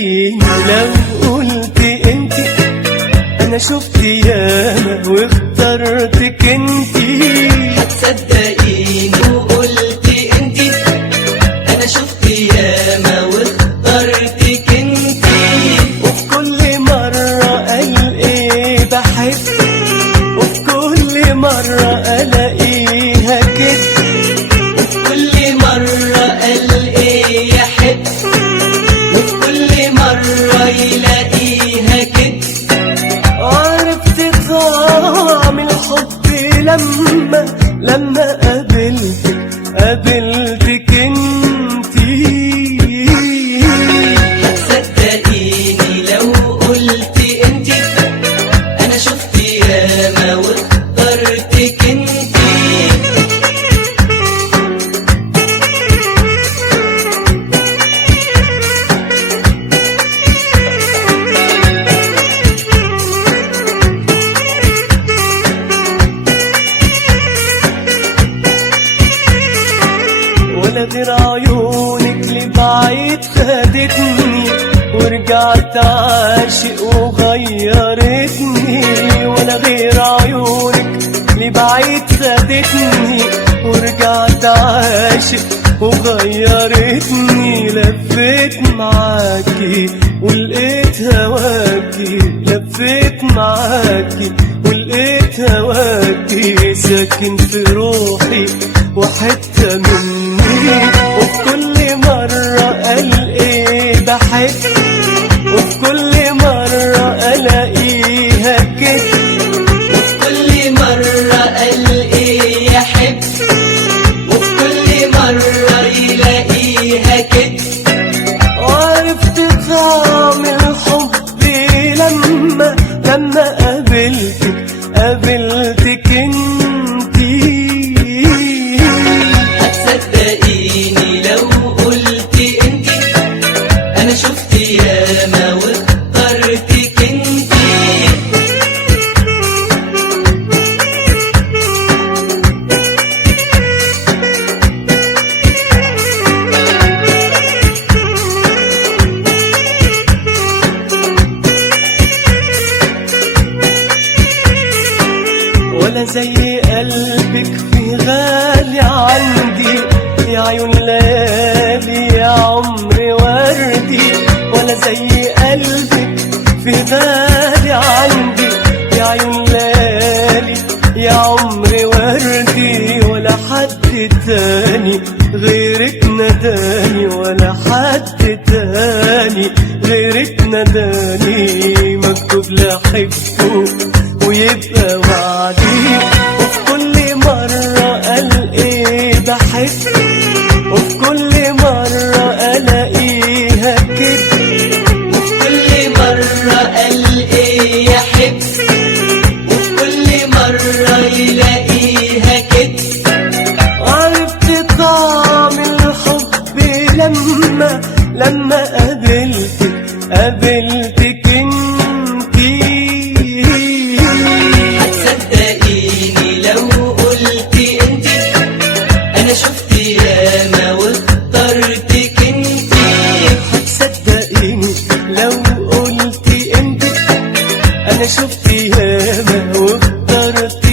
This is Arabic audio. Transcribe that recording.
هتصدقيني لو قلت انتي انا شفت ياما واخترتك انتي. هتصدقيني وقلت انتي انا شفت ياما واخترتك انتي. وفي كل مرة قال ايه بحب، وفي كل مرة الاقيها كده، كل مرة قال ايه يحب، وفي كل مرة يلاقيها كده. عرفت طعم الحب لما قابلتك انتي. هتصدقيني لو قلت انتي انا شفت ياما واخترتك انتي. ولا غير عيونك لبعيد خدتني ورجعت عاشق وغيرتني. ولا غير عيونك لبعيد خدتني ورجعت عاشق وغيرتني. لفيت معاكي ولقيت هواكي، لفيت معاكي ولقيت هواكي ساكن في روحي وحتة مني. وفي كل مرة قال ايه بحب، وفي كل مرة الاقيها كده، وفي كل مرة قال ايه يحب، وفي كل مرة يلاقيها كده. وعرفت طعم الحب لما قابلتك انتي. هتصدقيني لو قلت انتي انا شفت ياما واخترتك انتي. ولا زي قلبك في غالي عندي يا عيون ليالي يا عمري وردي. ولا زي قلبك في غالي عندي يا عيون ليالي يا عمري وردي. ولا حد تاني غيرك نداني، ولا حد تاني غيرك نداني. مكتوب لأحبه ويبقى وعدي. وفي كل مرة قال ايه بحب، وفي كل مرة الاقيها كده، وفي كل مرة قال ايه يحب، وفي كل مرة يلاقيها كده. عرفت طعم الحب لما قابلتك انتي. هتصدقيني لو قلت انتي انا شفت ياما واخترتك انتي. هتصدقيني لو قلت انتي انا شفت ياما واخترت